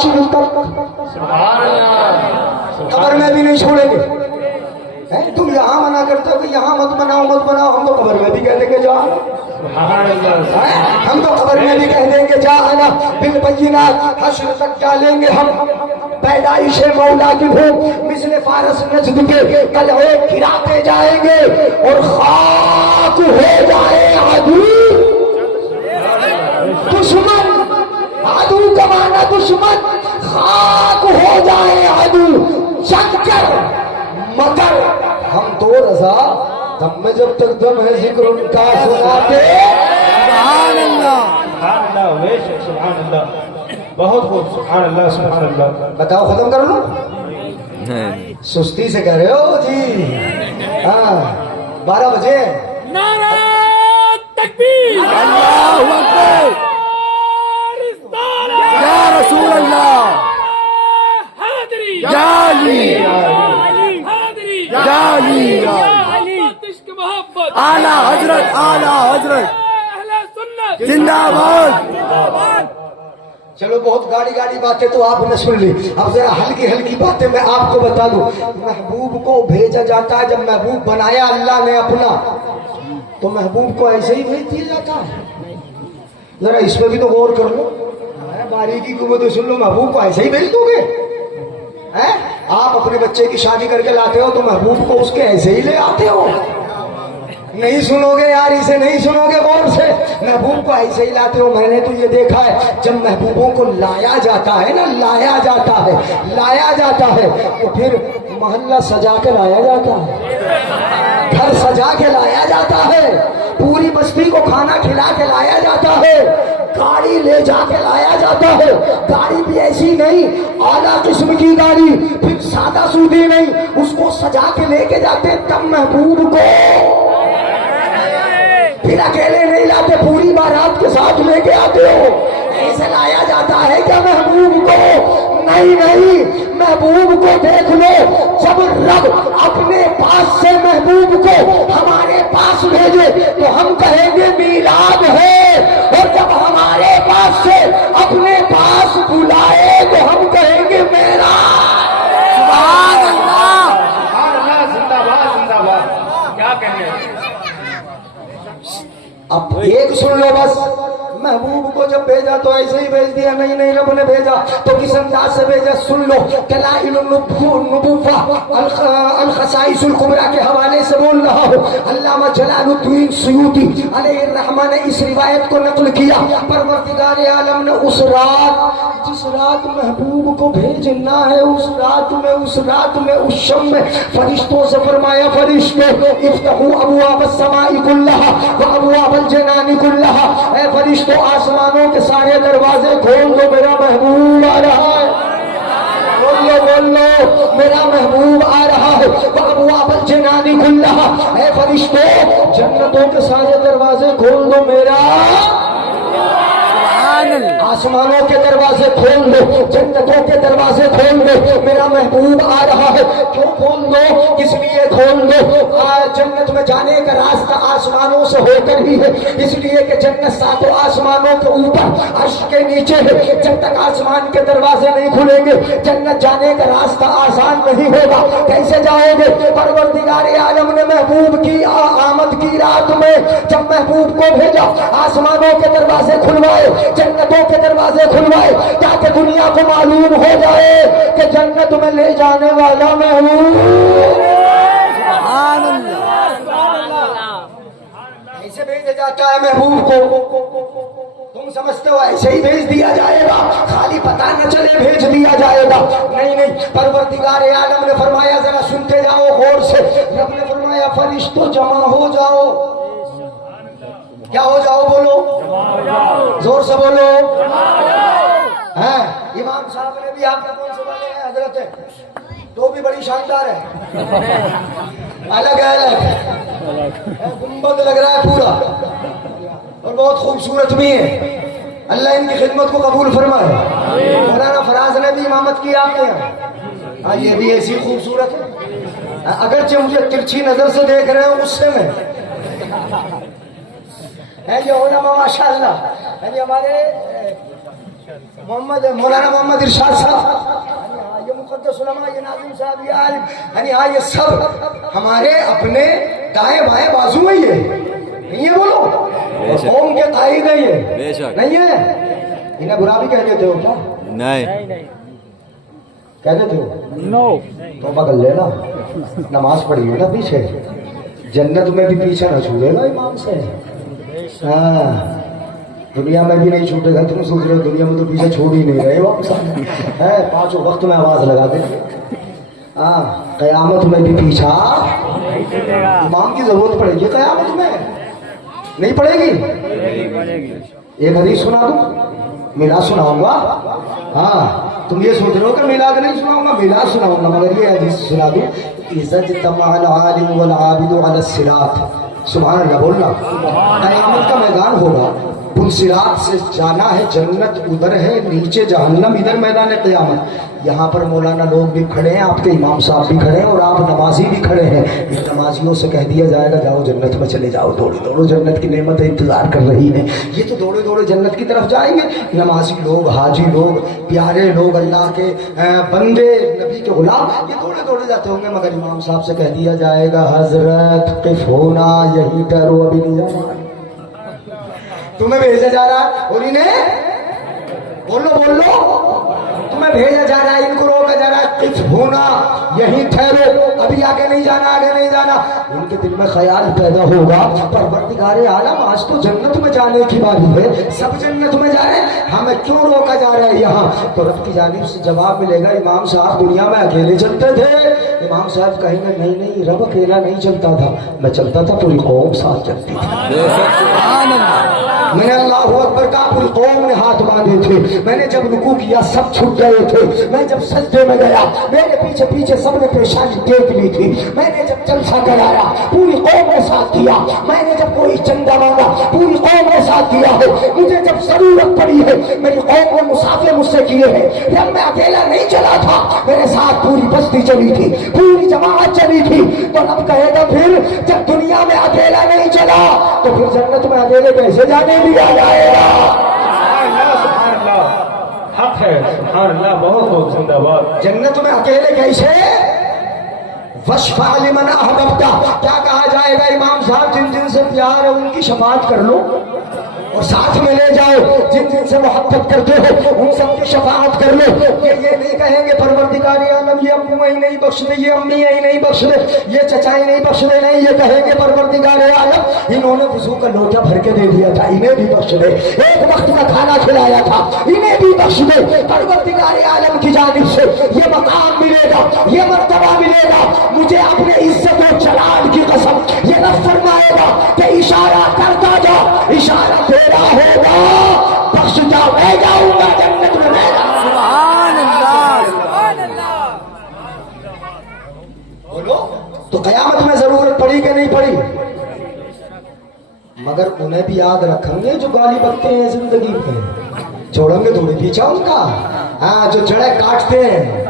حشر تک قبر میں بھی نہیں چھوڑیں گے. تم یہاں منع کرتے ہو کہ یہاں مت بناؤ مت بناؤ, ہم تو قبر میں بھی کہہ دیں گے جا, ہم تو قبر میں بھی کہہ دیں گے جا آنا بالبینات. حشر تک ڈالیں گے ہم پیدائش مولا کی دھوم مثل فارس نجد کے قلعے گراتے جائیں گے اور خاک ہو جائے عدو. دشمن عدو کا معنی دشمن, خاک ہو جائے عدو جگ کر, مگر ہم تو رضا دم میں جب تک دم ہے ذکر ان کا سناتے. سبحان اللہ سبحان اللہ ویش سبحان اللہ, بہت خوب سبحان اللہ سبحان اللہ. بتاؤ ختم کر لو, سستی سے کہہ رہے ہو جی. ہاں 12 بجے. نعرہ تکبیر, اللہ اکبر, یا رسول اللہ, حاضری یا علی, حاضری یا علی, عشق محبت, اعلیٰ حضرت, اعلیٰ حضرت اہل سنت زندہ باد. چلو بہت گاڑی گاڑی باتیں تو آپ نے سن لی, اب ذرا ہلکی ہلکی باتیں میں آپ کو بتا دوں. محبوب کو بھیجا جاتا ہے, جب محبوب بنایا اللہ نے اپنا تو محبوب کو ایسے ہی بھیج دیا جاتا ہے. ذرا اس پہ بھی تو غور کر لو, باریکی کو تو سن لو. محبوب کو ایسے ہی بھیج دو گے؟ آپ اپنے بچے کی شادی کر کے لاتے ہو تو محبوب کو اس کے ایسے ہی لے آتے ہو؟ نہیں سنو گے یار, اسے نہیں سنو گے غور سے. محبوب کو ایسے ہی لاتے ہو. میں نے تو یہ دیکھا ہے جب محبوبوں کو لایا جاتا ہے نا, لایا جاتا ہے, لایا جاتا ہے تو پھر محلہ سجا کے لایا جاتا ہے, گھر سجا کے لایا جاتا ہے, پوری بستی کو کھانا کھلا کے لایا جاتا ہے, گاڑی لے جا کے لایا جاتا ہے. گاڑی بھی ایسی نہیں, اعلیٰ قسم کی گاڑی, پھر سادہ سودی نہیں, اس کو سجا کے لے کے جاتے تب محبوب کو. پھر اکیلے نہیں لاتے, پوری بارات کے ساتھ لے کے آتے ہو. ایسے لایا جاتا ہے کیا محبوب کو؟ نہیں نہیں, محبوب کو دیکھ لو, جب رب اپنے پاس سے محبوب کو ہمارے پاس بھیجے تو ہم کہیں گے میلاد ہے, اور جب ہمارے پاس سے اپنے پاس بلائے تو ہم کہیں گے میرا. سبحان اللہ, سبحان اللہ, زندہ باد زندہ باد. کیا کہیں, اب ایک سن لو بس. محبوب کو جب بھیجا تو ایسے ہی بھیج دیا؟ نہیں نہیں, رب نے بھیجا تو کس انداز سے بھیجا سن لو. دلائل النبوہ الخصائص الکبریٰ کے حوالے سے بول رہا ہوں. علامہ جلال الدین سیوطی علیہ الرحمہ نے اس روایت کو نقل کیا. پروردگار عالم نے اس رات, جس رات محبوب کو بھیجنا ہے, اس رات میں اس شب میں فرشتوں سے فرمایا, فرشتوں افتحوا ابواب السماء کلہا وابواب الجنان کلہا, اے فرشتوں آسمانوں کے سارے دروازے کھول دو, میرا محبوب آ رہا ہے. بول لو میرا محبوب آ رہا ہے. وابواب الجنان کلہا, اے فرشتوں جنتوں کے سارے دروازے کھول دو, میرا آسمانوں کے دروازے کھول دو, جنتوں کے دروازے کھول دو, میرا محبوب آ رہا ہے. کیوں کھول دو, کس لیے کھول دو؟ جنت میں جانے کا راستہ آسمانوں سے ہو کر ہی ہے, اس لیے کہ جنت ساتوں آسمانوں کے اوپر عرش کے نیچے ہے. جب تک آسمان کے دروازے نہیں کھلیں گے جنت جانے کا راستہ آسان نہیں ہوگا. کیسے جاؤ گے؟ پروردگار عالم نے محبوب کی آمد کی رات میں جب محبوب کو بھیجا, آسمانوں کے دروازے کھلوائے, جنتوں کے دروازے کھلوائے, تاکہ دنیا کو معلوم ہو جائے کہ جنت میں لے جانے والا محبوب. سبحان اللہ, ایسے بھیجا جاتا ہے محبوب کو. تم سمجھتے ہو ایسے ہی بھیج دیا جائے گا, خالی پتہ نہ چلے بھیج دیا جائے گا؟ نہیں نہیں, پروردگار عالم نے فرمایا, ذرا سنتے جاؤ غور سے. رب نے فرمایا فرشتوں جمع ہو جاؤ. کیا ہو جاؤ؟ بولو زور سے بولو. امام صاحب نے بھی آپ کے کون سے والے ہیں حضرت, تو بھی بڑی شاندار ہے, الگ گنبد لگ رہا ہے پورا, اور بہت خوبصورت بھی ہے. اللہ ان کی خدمت کو قبول فرمائے. مولانا فراز نے بھی امامت کی آپ کے یہاں, یہ بھی ایسی خوبصورت ہے, اگرچہ مجھے ترچھی نظر سے دیکھ رہے ہیں غصے میں ہے. یہ علماء ماشاء اللہ, ہمارے मोहम्मद मौलाना मोहम्मद इरशाद साहब, ये मुक़द्दस उलमा, ये नाज़िम साहब, ये आलिम, यानी ये सब हमारे अपने दाएं बाएं बाजू में ही है, नहीं है बोलो, और कौम के कायद है ये, नहीं है। इन्हें बुरा भी कह देते हो क्या? नहीं कह देते हो? नो। तो कर लेना, नमाज पढ़िए ना पीछे, जन्नत में भी पीछे न छूटेगा इमाम से। हाँ, दुनिया में भी नहीं छूटेगा। तुम सोच रहे हो दुनिया में तो पीछे छोड़ ही नहीं रहे वापस है, पांचों वक्त में आवाज लगा दे। हाँ, कयामत में भी पीछा इमाम की जरूरत पड़ेगी कयामत में, नहीं पड़ेगी? एक हदीस सुना दूं, मिलाद सुनाऊंगा। हाँ, तुम ये सोच रहे हो कि मिलाद नहीं सुनाऊंगा, मिलाद सुनाऊंगा, मगर ये हदीस सुना दूं, इज्जत तमाल आलिम वल आबिदु अला सिरात। सुभान अल्लाह बोलना। कयामत का मैदान होगा, पुलसिरात से जाना है, जन्नत उधर है, नीचे जहन्नम इधर, मैदान क़यामत। यहाँ पर मौलाना लोग भी खड़े हैं, आपके इमाम साहब भी खड़े हैं, और आप नमाजी भी खड़े हैं। इन नमाजियों से कह दिया जाएगा जाओ जन्नत में चले जाओ, दौड़ो दौड़ो, जन्नत की नेमतें इंतजार कर रही हैं। ये तो दौड़े दौड़े जन्नत की तरफ जाएंगे। नमाजी लोग, हाजी लोग, प्यारे लोग, अल्लाह के बंदे, नबी के गुलाम, ये दौड़े दौड़े जाते होंगे, मगर इमाम साहब से कह दिया जाएगा हजरत क़िफ़ होना, यही ठहरो, अभी नहीं जाना, तुम्हें भेजा जा रहा है। और इन्हें बोलो बोलो, तुम्हें भेजा जा रहा है, इनको रोका जा रहा है, क़िफ़ होना, यहीं ठहरो, अभी आगे नहीं जाना, आगे नहीं जाना। उनके दिल में ख्याल पैदा होगा, परवरदिगारे आलम आज तो जन्नत में जाने की बारी है, सब जन्नत में जा रहे हैं, हमें क्यों रोका जा रहा है यहाँ? तो रब की जानिब से जवाब मिलेगा, इमाम साहब दुनिया में अकेले चलते थे। इमाम साहब कहेंगे नहीं नहीं, रब अकेला नहीं चलता था, मैं चलता था, पूरी कौम साथ चलती थी। मैंने अल्लाह अकबर कहा, पूरी कौम ने हाथ बांधे थे, मैंने जब रुकू किया सब छुट गए थे, मैं जब सजदे में गया मेरे पीछे पीछे सबने पेशानी टेक ली थी, मैंने जब जलसा कराया पूरी कौम ने साथ दिया, मैंने जब कोई चंदा मांगा पूरी कौम ने साथ दिया है, मुझे जब जरूरत पड़ी है मेरी कौम ने मुसाफिर मुझसे किए हैं। जब मैं अकेला नहीं चला था, मेरे साथ पूरी बस्ती चली थी, पूरी जमात चली थी। तो रब कहेगा फिर जब दुनिया में अकेला नहीं चला तो फिर जन्नत में अकेले कैसे जाने दिया जाएगा? हक है, सुभान अल्लाह, बहुत बहुत जिंदाबाद। जन्नत में अकेले कैसे? वशफा लिमन अहबब्ता, क्या कहा जाएगा? इमाम साहब जिन जिन से प्यार है उनकी शफाअत कर लो और साथ में ले जाओ, जिन जिन से मोहब्बत करते हो उन सब की शफाअत कर लो। ये नहीं कहेंगे परवरदिगार आलम ये अम्मू ही नहीं बख्श दे, ये अम्मी ही नहीं बख्श दे, ये चचाई नहीं बख्श दे, नहीं, ये कहेंगे परवरदिगार आलम इन्होंने वजू का लोटा भर के दे दिया था, इन्हें भी बख्श दे, एक वक्त का खाना खिलाया था, इन्हें भी बख्श दे। परवरदिगार आलम की जानिब से ये मकाम मिलेगा, ये मर्तबा मिलेगा, मुझे अपने इज्जत और जलाल की कसम ये रब फरमाएगा कि इशारा करता जा, इशारा तेरा होगा, बख्शता मैं जाऊंगा जन्नत में, मैं जाऊंगा। सुभान अल्लाह, सुभान अल्लाह। बोलो तो कयामत में जरूरत पड़ी कि नहीं पड़ी? मगर उन्हें भी याद रखेंगे जो गाली बकते हैं जिंदगी पे, छोड़ेंगे थोड़ी पीछा उनका। हाँ, जो जड़े काटते हैं,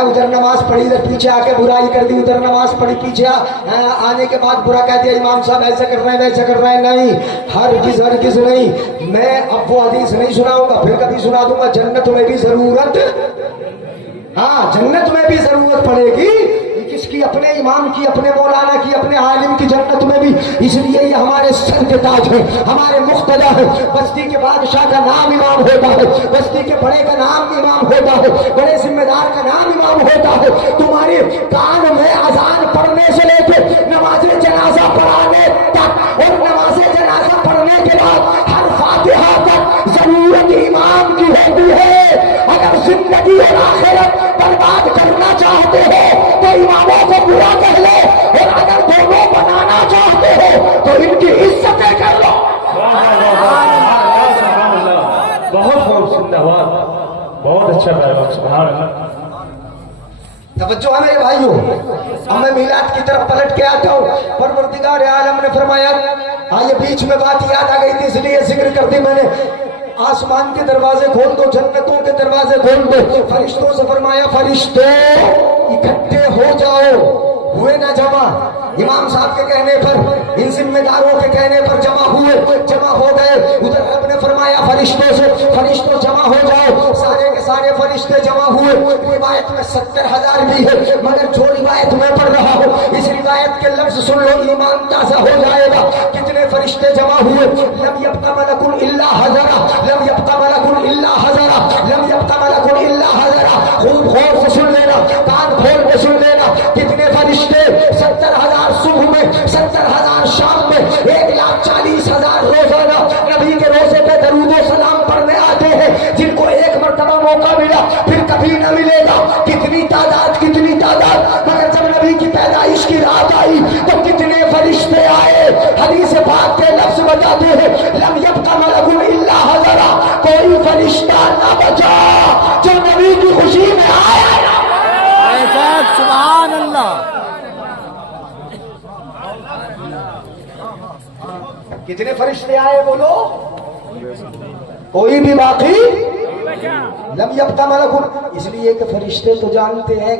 उधर नमाज पढ़ी, इधर पीछे आके बुराई कर दी, उधर नमाज पढ़ी, पीछे आने के बाद बुरा कह दिया, इमाम साहब ऐसे कर रहे हैं वैसे कर रहे हैं। नहीं, हरगिज नहीं। मैं अब वो हदीस नहीं सुनाऊंगा, फिर कभी सुना दूंगा, जन्नत में भी जरूरत, हाँ जन्नत में भी जरूरत पड़ेगी किसकी? अपने इमाम की, अपने मौलाना की, अपने आलिम की, जन्नत में भी। इसलिए ये हमारे सर के ताज है, हमारे मुख्तदा है। बस्ती के बादशाह का नाम इमाम होता है, बस्ती के बड़े का नाम इमाम होता है, बड़े जिम्मेदार का नाम इमाम होता है। तुम्हारे कान में अजान पढ़ने से लेकर नमाज जनाजा पढ़ाने तक और नमाज जनाजा पढ़ने के बाद हर फातिहा तक जरूरत इमाम की होती है। अगर जिंदगी और आखिरत बर्बाद करना चाहते हो तो इमामों को बुरा कह लो, और अगर दोनों बनाना चाहते हो तो इनकी इज्जतें कर लो। बहुत बहुत जिंदाबाद, बहुत अच्छा पैगाम, सुभान अल्लाह। तवज्जो है मेरे भाइयों, अब मैं मिलाद की तरफ पलट के आता हूँ। परवरदिगार आलम ने फरमाया, ये बीच में बात याद आ गई थी इसलिए जिक्र कर दी मैंने। आसमान के दरवाजे खोल दो, जन्नतों के दरवाजे खोल दो। फरिश्तों से फरमाया, फरिश्तों इकट्ठे हो जाओ। हुए ना जमा, इमाम साहब के कहने पर, इन जिम्मेदारों के कहने पर जमा हुए, जमा हो गए। उधर रब ने फरमाया فرمایا فرشتوں سے فرشتوں جمع ہو جاؤ. سارے کے سارے فرشتے جمع ہوئے. روایت میں 70,000 بھی ہے مگر جو روایت میں پڑھ رہا ہوں اس روایت کے لفظ سن لو ایمان تازہ ہو جائے گا. کتنے فرشتے جمع ہوئے؟ لم یبق ملک الا حضرہ، لم یبق ملک الا حضرہ، لم یبق ملک الا حضرہ. خوب غور سے سن لینا، کان کھول کے سن لینا. کتنے فرشتے؟ 70,000 صبح میں، 70,000 شام میں، 1,40,000 روزانہ نبی کے روزے پہ درود و سلام پڑھنے آتے ہیں جن کو ایک مرتبہ موقع ملا پھر کبھی نہ ملے گا. کتنی تعداد، کتنی تعداد. مگر جب نبی کی پیدائش کی رات آئی تو کتنے فرشتے آئے. حدیث پاک کے لفظ بتاتے ہیں لم یبق ملک الا حضرہ، کوئی فرشتہ نہ بچا جو نبی کی خوشی میں آیا. سبحان اللہ. کتنے فرشتے آئے بولو؟ کوئی بھی باقی لم یبق ملک. اس لیے کہ فرشتے تو جانتے ہیں